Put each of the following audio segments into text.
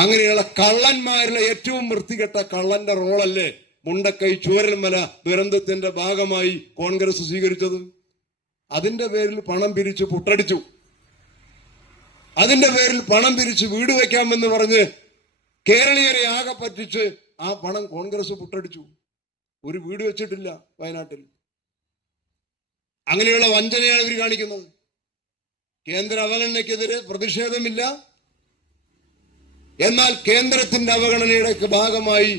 അങ്ങനെയുള്ള കള്ളന്മാരിലെ ഏറ്റവും വൃത്തികെട്ട കള്ളന്റെ റോളല്ലേ മുണ്ടക്കൈ ചൂരൽമല ദുരന്തത്തിന്റെ ഭാഗമായി കോൺഗ്രസ് സ്വീകരിച്ചത്? അതിന്റെ പേരിൽ പണം പിരിച്ചു പുട്ടടിച്ചു. അതിന്റെ പേരിൽ പണം പിരിച്ച് വീട് വയ്ക്കാമെന്ന് പറഞ്ഞ് കേരളീയരെ ആകെ പറ്റിച്ച് ആ പണം കോൺഗ്രസ് പുട്ടടിച്ചു. ഒരു വീട് വെച്ചിട്ടില്ല വയനാട്ടിൽ. അങ്ങനെയുള്ള വഞ്ചനയാണ് ഇവർ കാണിക്കുന്നത്. കേന്ദ്ര അവഗണനയ്ക്കെതിരെ പ്രതിഷേധമില്ല, എന്നാൽ കേന്ദ്രത്തിന്റെ അവഗണനയുടെ ഭാഗമായി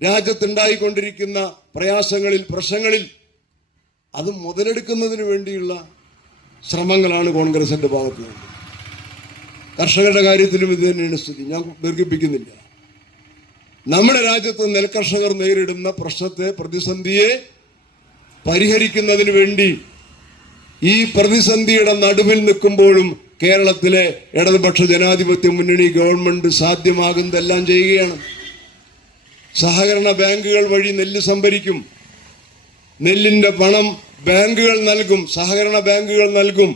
രാജ്യത്തുണ്ടായിക്കൊണ്ടിരിക്കുന്ന പ്രയാസങ്ങളിൽ, പ്രശ്നങ്ങളിൽ അത് മുതലെടുക്കുന്നതിന് വേണ്ടിയുള്ള ശ്രമങ്ങളാണ് കോൺഗ്രസിന്റെ ഭാഗത്ത് നിന്ന്. കർഷകരുടെ കാര്യത്തിലും ഇത് തന്നെയാണ് സ്ഥിതി. ഞാൻ ദീർഘിപ്പിക്കുന്നില്ല. നമ്മുടെ രാജ്യത്ത് നെൽകർഷകർ നേരിടുന്ന പ്രശ്നത്തെ, പ്രതിസന്ധിയെ പരിഹരിക്കുന്നതിന് വേണ്ടി ഈ പ്രതിസന്ധിയുടെ നടുവിൽ നിൽക്കുമ്പോഴും കേരളത്തിലെ ഇടതുപക്ഷ ജനാധിപത്യ മുന്നണി ഗവൺമെന്റ് സാധ്യമാകുന്നതെല്ലാം ചെയ്യുകയാണ്. സഹകരണ ബാങ്കുകൾ വഴി നെല്ല് സംഭരിക്കും. നെല്ലിന്റെ പണം ബാങ്കുകൾ നൽകും, സഹകരണ ബാങ്കുകൾ നൽകും.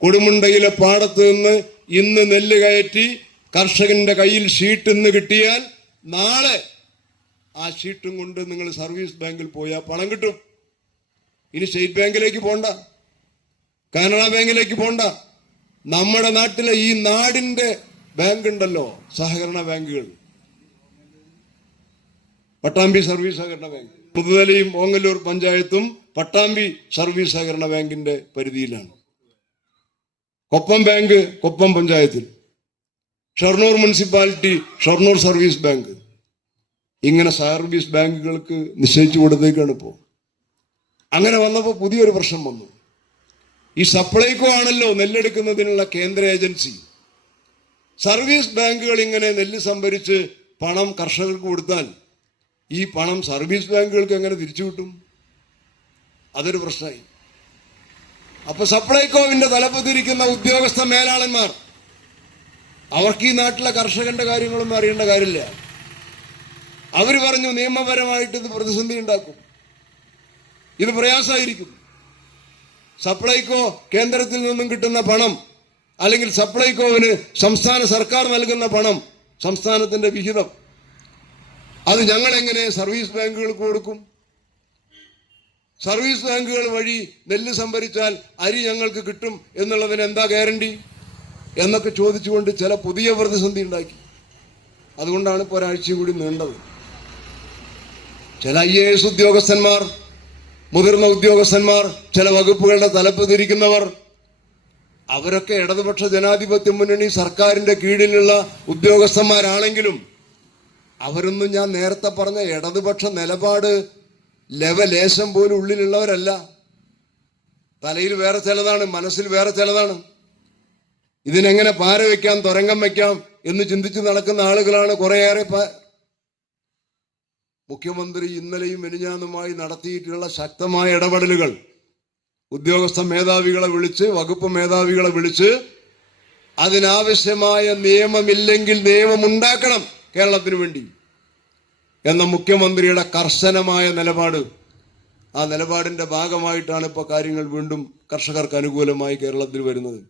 കൊടുമുണ്ടയിലെ പാടത്ത് നിന്ന് ഇന്ന് നെല്ല് കയറ്റി കർഷകന്റെ കയ്യിൽ ഷീറ്റ് ഇന്ന് കിട്ടിയാൽ നാളെ ആ ഷീറ്റും കൊണ്ട് നിങ്ങൾ സർവീസ് ബാങ്കിൽ പോയാൽ പണം കിട്ടും. ഇനി സ്റ്റേറ്റ് ബാങ്കിലേക്ക് പോണ്ട, കാനറ ബാങ്കിലേക്ക് പോണ്ട. നമ്മുടെ നാട്ടിലെ ഈ നാടിന്റെ ബാങ്ക് ഉണ്ടല്ലോ, സഹകരണ ബാങ്കുകൾ, പട്ടാമ്പി സർവീസ് സഹകരണ ബാങ്ക്, പുതുതലയും ഓങ്ങല്ലൂർ പഞ്ചായത്തും പട്ടാമ്പി സർവീസ് സഹകരണ ബാങ്കിന്റെ പരിധിയിലാണ്. കൊപ്പം ബാങ്ക് കൊപ്പം പഞ്ചായത്തിൽ, Shoranur municipality Shoranur service bank. ഇങ്ങനെ സർവീസ് ബാങ്കുകൾക്ക് നിശ്ചയിച്ചു കൊടുത്തേക്കാണ് ഇപ്പോൾ. അങ്ങനെ വന്നപ്പോൾ പുതിയൊരു പ്രശ്നം വന്നു. ഈ സപ്ലൈകോ ആണല്ലോ നെല്ലെടുക്കുന്നതിനുള്ള കേന്ദ്ര ഏജൻസി. സർവീസ് ബാങ്കുകൾ ഇങ്ങനെ നെല്ല് സംഭരിച്ച് പണം കർഷകർക്ക് കൊടുത്താൽ ഈ പണം സർവീസ് ബാങ്കുകൾക്ക് എങ്ങനെ തിരിച്ചു കിട്ടും? അതൊരു പ്രശ്നമായി. അപ്പൊ സപ്ലൈകോവിന്റെ തലപ്പത്തിരിക്കുന്ന ഉദ്യോഗസ്ഥ മേലാളന്മാർ, അവർക്ക് ഈ നാട്ടിലെ കർഷകന്റെ കാര്യങ്ങളൊന്നും അറിയേണ്ട കാര്യമില്ല. അവര് പറഞ്ഞു നിയമപരമായിട്ട് ഇത് പ്രതിസന്ധി ഉണ്ടാക്കും, ഇത് പ്രയാസമായിരിക്കും. സപ്ലൈകോ കേന്ദ്രത്തിൽ നിന്നും കിട്ടുന്ന പണം, അല്ലെങ്കിൽ സപ്ലൈകോവിന് സംസ്ഥാന സർക്കാർ നൽകുന്ന പണം, സംസ്ഥാനത്തിന്റെ വിഹിതം, അത് ഞങ്ങൾ എങ്ങനെ സർവീസ് ബാങ്കുകൾക്ക് കൊടുക്കും? സർവീസ് ബാങ്കുകൾ വഴി നെല്ല് സംഭരിച്ചാൽ അരി ഞങ്ങൾക്ക് കിട്ടും എന്നുള്ളതിന് എന്താ ഗ്യാരണ്ടി എന്നൊക്കെ ചോദിച്ചുകൊണ്ട് ചില പുതിയ പ്രതിസന്ധി ഉണ്ടാക്കി. അതുകൊണ്ടാണ് ഇപ്പോൾ ഒരാഴ്ച കൂടി നീണ്ടത്. ചില IAS ഉദ്യോഗസ്ഥന്മാർ, മുതിർന്ന ഉദ്യോഗസ്ഥന്മാർ, ചില വകുപ്പുകളുടെ തലപ്പത്തിരിക്കുന്നവർ, അവരൊക്കെ ഇടതുപക്ഷ ജനാധിപത്യ മുന്നണി സർക്കാരിന്റെ കീഴിലുള്ള ഉദ്യോഗസ്ഥന്മാരാണെങ്കിലും അവരൊന്നും ഞാൻ നേരത്തെ പറഞ്ഞ ഇടതുപക്ഷ നിലപാട് ലേശം പോലും ഉള്ളിലുള്ളവരല്ല. തലയിൽ വേറെ ചിലതാണ്, മനസ്സിൽ വേറെ ചിലതാണ്. ഇതിനെങ്ങനെ പാര വയ്ക്കാം, തുരങ്കം വയ്ക്കാം എന്ന് ചിന്തിച്ച് നടക്കുന്ന ആളുകളാണ് കുറേയേറെ. മുഖ്യമന്ത്രി ഇന്നലെയും മെനിഞ്ഞാന്നുമായി നടത്തിയിട്ടുള്ള ശക്തമായ ഇടപെടലുകൾ, ഉദ്യോഗസ്ഥ മേധാവികളെ വിളിച്ച്, വകുപ്പ് മേധാവികളെ വിളിച്ച് അതിനാവശ്യമായ നിയമമില്ലെങ്കിൽ നിയമമുണ്ടാക്കണം കേരളത്തിന് വേണ്ടി എന്ന മുഖ്യമന്ത്രിയുടെ കർശനമായ നിലപാട്, ആ നിലപാടിന്റെ ഭാഗമായിട്ടാണ് ഇപ്പോൾ കാര്യങ്ങൾ വീണ്ടും കർഷകർക്ക് അനുകൂലമായി കേരളത്തിൽ വരുന്നത്.